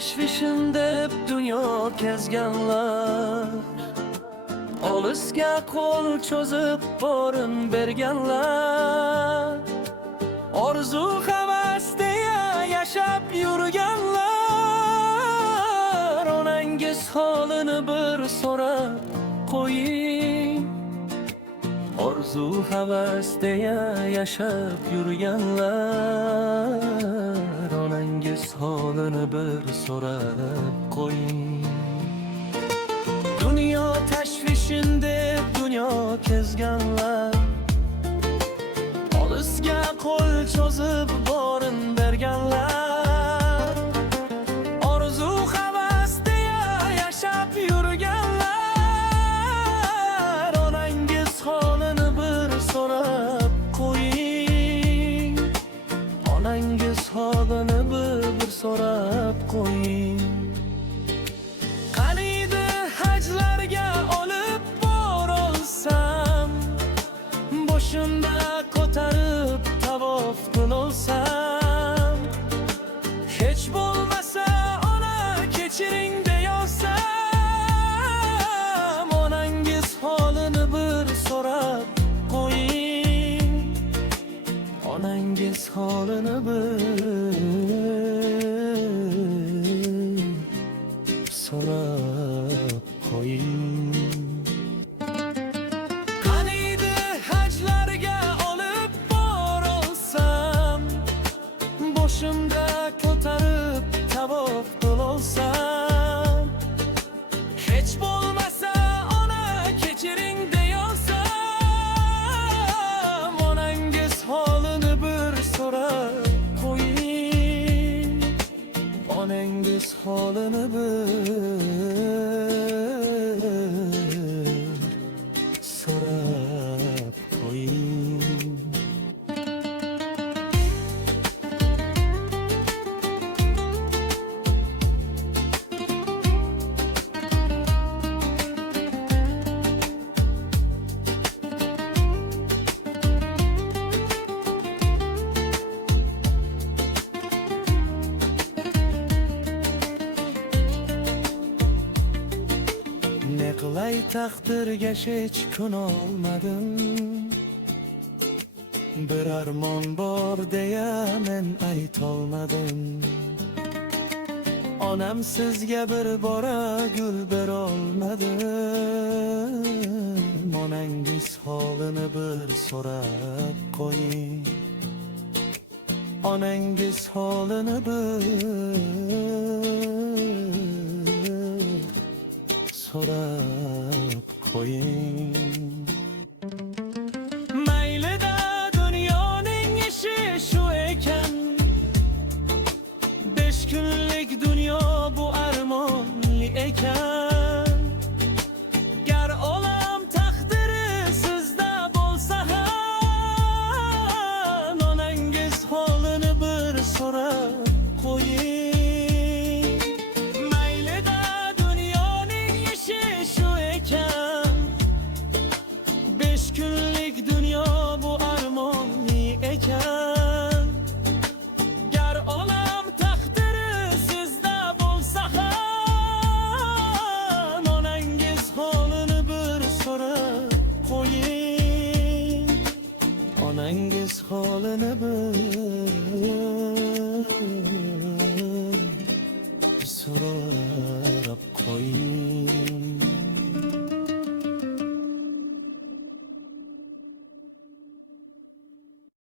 tashvishinde dunyo kezganlar, olisga qo'l cho'zib borin berganlar, orzu havas deya yashab yurganlar. Onangiz holini bir so'rab qo'ying, orzu havas deya yashab yurganlar. Onangiz holini bir so'rab qo'ying. Dunyo tashvishinde dunyo kezganlar, olisga qo'l cho'zib borin berganlar, orzu havas deya yashab yurganlar. Onangiz holini bir so'rab qo'ying, onangiz holini bir so'rab qo'ying. Qaniydi hajlarga olib borolsam, boshimda ko'tarib tavof qilolsam, hech bo'lmasa ona kechiring deyolsam, onangiz holini bir so'rab qo'ying, onangiz holini bir so'rab qo'ying. Qaniydi hajlarga olib borolsam, boshimda ko'tarib tavof qilolsam, hech bo'lmasa ona kechiring deyolsam, onangiz holini bir so'rab qo'ying, onangiz holini bir so'rab qo'ying. Ne qilay taqdirga hech ko'nolmadim, bir armon bor deya men aytolmadim. Onam sizga bir bora gul berolmadim, onangiz holini bir so'rab qo'ying, onangiz holini bir so'rab qo'ying. Maylida dunyoning ishi shu ekan, 5 kunlik dunyo bu armonli ekan. Gar olam taqdiri sizda bo'lsa ham, onangiz holini bir so'rab qo'ying. Maylida dunyoning ishi shu ekan, 5 kunlik dunyo bu armonli ekan. Gar olam taqdiri sizda bo'lsa ham, onangiz holini bir so'rab qo'ying, onangiz holini bir so'rab qo'ying.